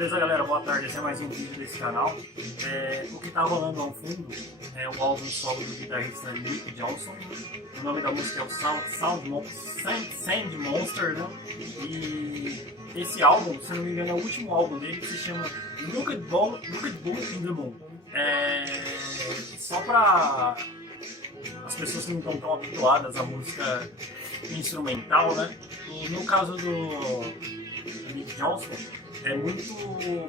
Beleza, galera? Boa tarde. Esse é mais um vídeo desse canal. O que tá rolando ao fundo é o álbum solo do guitarrista Nick Johnson. O nome da música é o Sand Monster, né? E esse álbum, se não me engano, é o último álbum dele, que se chama Look at Bull in the Moon. Só pra as pessoas que não estão tão habituadas à música instrumental, né? E no caso do Nick Johnson,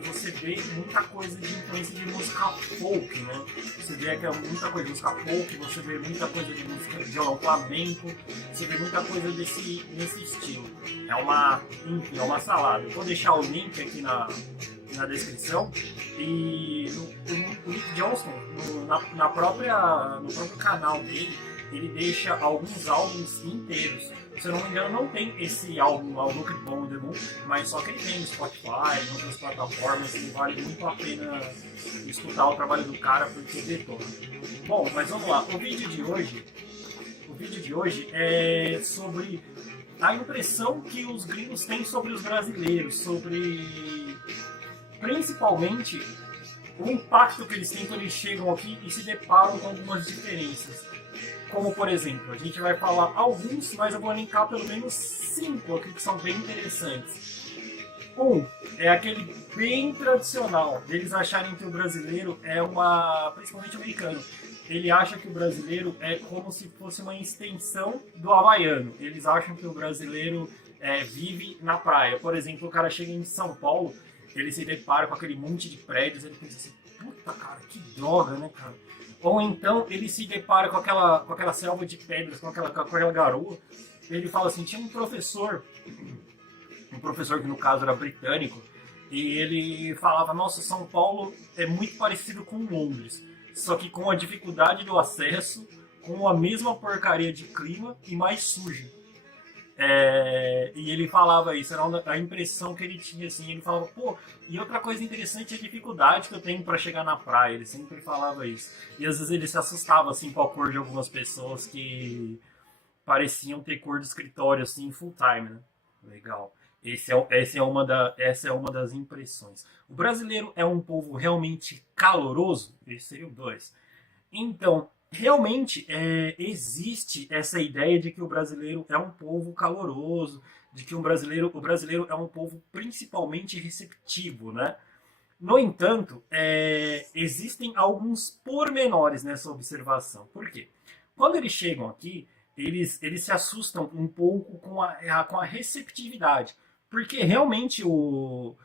você vê muita coisa de influência de música folk, né? Você vê que é muita coisa de música folk, você vê muita coisa de música de violão flamenco, você vê muita coisa nesse estilo. Enfim, é uma salada. Eu vou deixar o link aqui na descrição. E o Nick Johnson, no próprio canal dele, ele deixa alguns álbuns inteiros. Se eu não me engano, não tem esse álbum, o Look at Bull in the Moon, mas só que ele tem no Spotify, em outras plataformas, e vale muito a pena escutar o trabalho do cara, porque detona. Bom, mas vamos lá. O vídeo de hoje é sobre a impressão que os gringos têm sobre os brasileiros, sobre principalmente o impacto que eles têm quando eles chegam aqui e se deparam com algumas diferenças. Como, por exemplo, a gente vai falar alguns, mas eu vou linkar pelo menos 5 aqui que são bem interessantes. Um é aquele bem tradicional, deles acharem que o brasileiro principalmente o americano, ele acha que o brasileiro é como se fosse uma extensão do havaiano. Eles acham que o brasileiro vive na praia. Por exemplo, o cara chega em São Paulo, ele se depara com aquele monte de prédios, ele pensa assim, puta cara, que droga, né, cara? Ou então ele se depara com aquela selva de pedras, com aquela garoa. Ele fala assim, tinha um professor que no caso era britânico, e ele falava, nossa, São Paulo é muito parecido com Londres, só que com a dificuldade do acesso, com a mesma porcaria de clima e mais sujo. E ele falava isso, era a impressão que ele tinha, assim, ele falava, pô, e outra coisa interessante é a dificuldade que eu tenho para chegar na praia, ele sempre falava isso. E às vezes ele se assustava, assim, com a cor de algumas pessoas que pareciam ter cor de escritório, assim, full time, né? Legal. Essa é uma das impressões. O brasileiro é um povo realmente caloroso? Esse seria o 2. Então, realmente existe essa ideia de que o brasileiro é um povo caloroso, de que o brasileiro é um povo principalmente receptivo, né? No entanto, existem alguns pormenores nessa observação. Por quê? Quando eles chegam aqui, eles se assustam um pouco com a receptividade, porque realmente o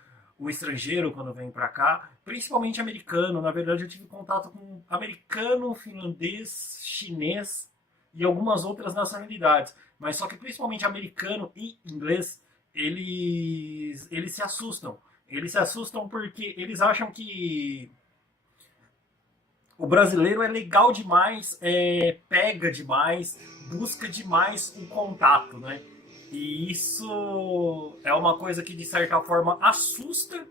estrangeiro, quando vem para cá, principalmente americano, na verdade eu tive contato com americano, finlandês, chinês e algumas outras nacionalidades, mas só que principalmente americano e inglês, eles se assustam. Eles se assustam porque eles acham que o brasileiro é legal demais, pega demais, busca demais o contato, né? E isso é uma coisa que de certa forma assusta,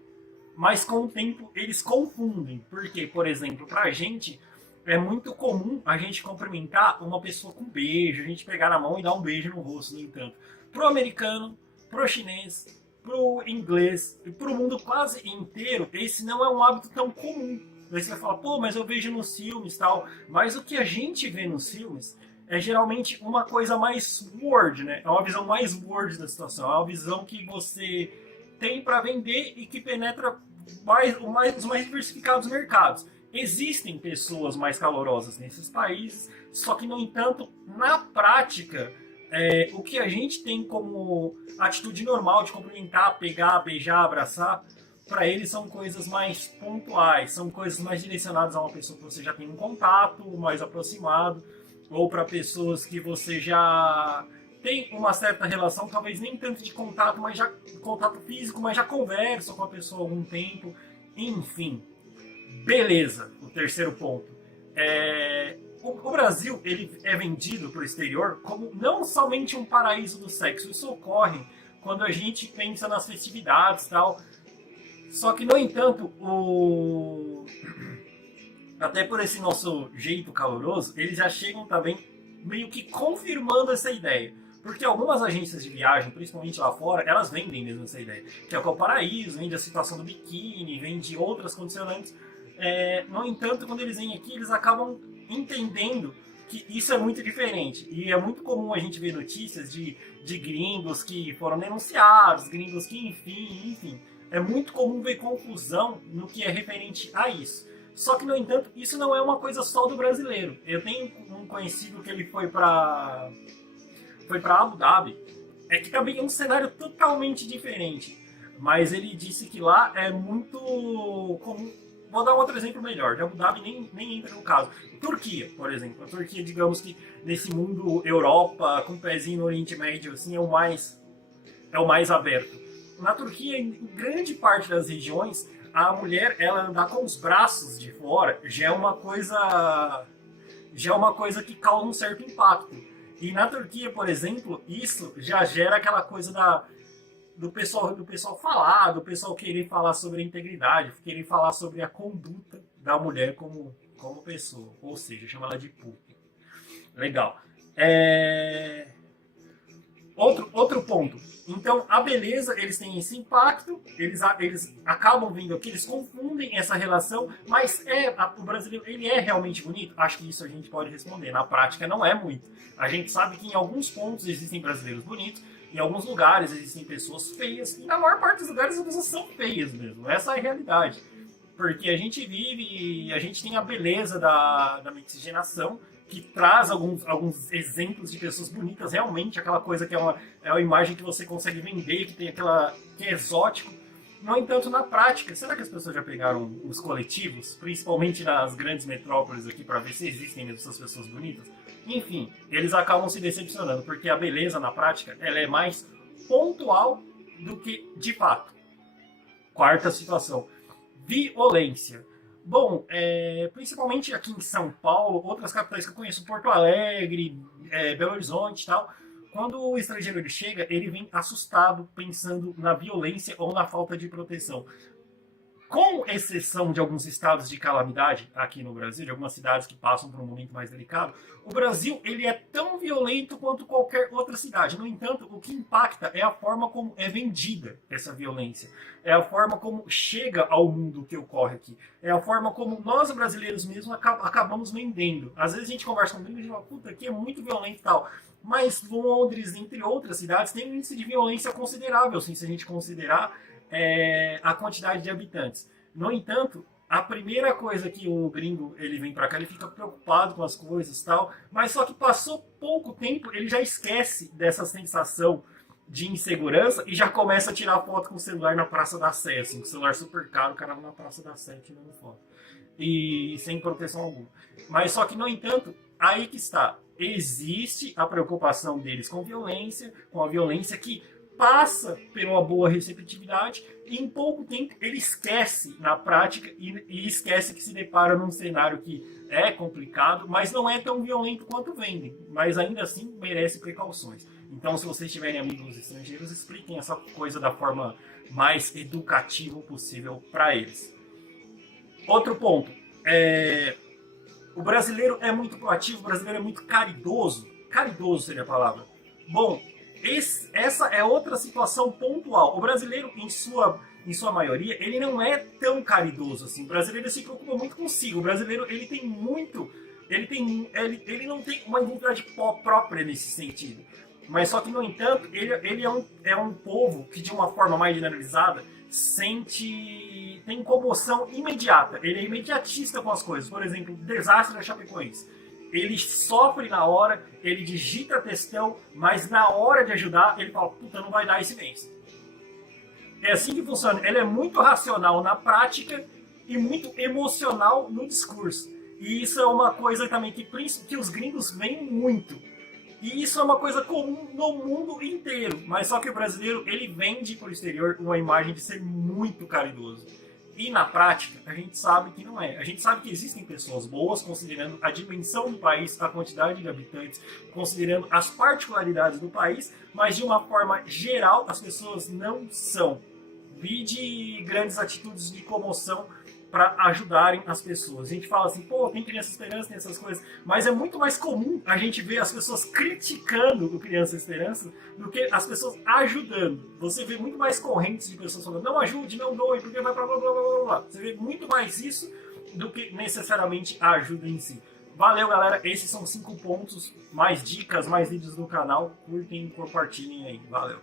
mas com o tempo eles confundem. Porque, por exemplo, pra gente é muito comum a gente cumprimentar uma pessoa com beijo, a gente pegar na mão e dar um beijo no rosto, no entanto. Pro americano, pro chinês, pro inglês e pro mundo quase inteiro, esse não é um hábito tão comum. Aí você vai falar, pô, mas eu vejo nos filmes e tal. Mas o que a gente vê nos filmes é geralmente uma coisa mais word, né? É uma visão mais word da situação. É uma visão que você tem para vender e que penetra os mais diversificados mercados. Existem pessoas mais calorosas nesses países, só que, no entanto, na prática, o que a gente tem como atitude normal de cumprimentar, pegar, beijar, abraçar, para eles são coisas mais pontuais, são coisas mais direcionadas a uma pessoa que você já tem um contato mais aproximado, ou para pessoas que você já tem uma certa relação, talvez nem tanto de contato, mas já contato físico, mas já conversa com a pessoa há algum tempo, enfim. Beleza, o terceiro ponto. O Brasil ele é vendido para o exterior como não somente um paraíso do sexo. Isso ocorre quando a gente pensa nas festividades e tal. Só que, no entanto, até por esse nosso jeito caloroso, eles já chegam também meio que confirmando essa ideia. Porque algumas agências de viagem, principalmente lá fora, elas vendem mesmo essa ideia. Que é o paraíso, vende a situação do biquíni, vende outras condicionantes. No entanto, quando eles vêm aqui, eles acabam entendendo que isso é muito diferente. E é muito comum a gente ver notícias de gringos que foram denunciados, gringos que, enfim. É muito comum ver confusão no que é referente a isso. Só que, no entanto, isso não é uma coisa só do brasileiro. Eu tenho um conhecido que ele foi para Abu Dhabi, que também é um cenário totalmente diferente. Mas ele disse que lá é muito comum. Vou dar um outro exemplo melhor. De Abu Dhabi nem entra no caso. Turquia, por exemplo. A Turquia, digamos que nesse mundo Europa, com um pezinho no Oriente Médio, assim, é o mais aberto. Na Turquia, em grande parte das regiões, a mulher ela andar com os braços de fora já é uma coisa que causa um certo impacto. E na Turquia, por exemplo, isso já gera aquela coisa do pessoal falar, do pessoal querer falar sobre a integridade, querer falar sobre a conduta da mulher como pessoa. Ou seja, chama ela de puta. Legal. Outro ponto. Então, a beleza, eles têm esse impacto, eles acabam vendo aqui, eles confundem essa relação, mas o brasileiro, ele é realmente bonito? Acho que isso a gente pode responder. Na prática, não é muito. A gente sabe que em alguns pontos existem brasileiros bonitos, em alguns lugares existem pessoas feias, e na maior parte dos lugares as pessoas são feias mesmo. Essa é a realidade. Porque a gente vive, a gente tem a beleza da miscigenação, que traz alguns exemplos de pessoas bonitas, realmente, aquela coisa que é uma imagem que você consegue vender, que tem que é exótico. No entanto, na prática, será que as pessoas já pegaram os coletivos, principalmente nas grandes metrópoles aqui, para ver se existem mesmo essas pessoas bonitas? Enfim, eles acabam se decepcionando, porque a beleza, na prática, ela é mais pontual do que de fato. Quarta situação, violência. Bom, principalmente aqui em São Paulo, outras capitais que eu conheço, Porto Alegre, Belo Horizonte e tal, quando o estrangeiro ele chega, ele vem assustado, pensando na violência ou na falta de proteção. Com exceção de alguns estados de calamidade aqui no Brasil, de algumas cidades que passam por um momento mais delicado, o Brasil ele é tão violento quanto qualquer outra cidade. No entanto, o que impacta é a forma como é vendida essa violência. É a forma como chega ao mundo o que ocorre aqui. É a forma como nós brasileiros mesmos acabamos vendendo. Às vezes a gente conversa com um gringo e a gente fala, puta, aqui é muito violento e tal. Mas Londres, entre outras cidades, tem um índice de violência considerável, assim, se a gente considerar a quantidade de habitantes. No entanto, a primeira coisa que o gringo ele vem para cá, ele fica preocupado com as coisas e tal, mas só que passou pouco tempo, ele já esquece dessa sensação de insegurança e já começa a tirar foto com o celular na Praça da Sé, assim, com o celular super caro, o cara na Praça da Sé tirando foto. E sem proteção alguma. Mas só que, no entanto, aí que está. Existe a preocupação deles com a violência que passa por uma boa receptividade e em pouco tempo ele esquece na prática e esquece que se depara num cenário que é complicado, mas não é tão violento quanto vendem, mas ainda assim merece precauções. Então, se vocês tiverem amigos estrangeiros, expliquem essa coisa da forma mais educativa possível para eles. Outro ponto, o brasileiro é muito proativo, o brasileiro é muito caridoso. Caridoso seria a palavra. Bom, essa é outra situação pontual. O brasileiro, em sua maioria, ele não é tão caridoso assim. O brasileiro se preocupa muito consigo. O brasileiro, ele tem muito... Ele não tem uma identidade própria nesse sentido. Mas só que, no entanto, ele é um povo que, de uma forma mais generalizada, tem comoção imediata. Ele é imediatista com as coisas. Por exemplo, desastre da Chapecoense. Ele sofre na hora, ele digita textão, mas na hora de ajudar, ele fala, puta, não vai dar esse mês. É assim que funciona. Ele é muito racional na prática e muito emocional no discurso. E isso é uma coisa também que os gringos veem muito. E isso é uma coisa comum no mundo inteiro. Mas só que o brasileiro, ele vende para o exterior uma imagem de ser muito caridoso. E na prática, a gente sabe que não é. A gente sabe que existem pessoas boas, considerando a dimensão do país, a quantidade de habitantes, considerando as particularidades do país, mas de uma forma geral, as pessoas não são. Vide grandes atitudes de comoção para ajudarem as pessoas. A gente fala assim, pô, tem Criança Esperança, tem essas coisas, mas é muito mais comum a gente ver as pessoas criticando o Criança Esperança do que as pessoas ajudando. Você vê muito mais correntes de pessoas falando, não ajude, não doe, porque vai pra blá blá blá blá blá. Você vê muito mais isso do que necessariamente a ajuda em si. Valeu, galera. Esses são 5 pontos. Mais dicas, mais vídeos no canal. Curtem e compartilhem aí. Valeu.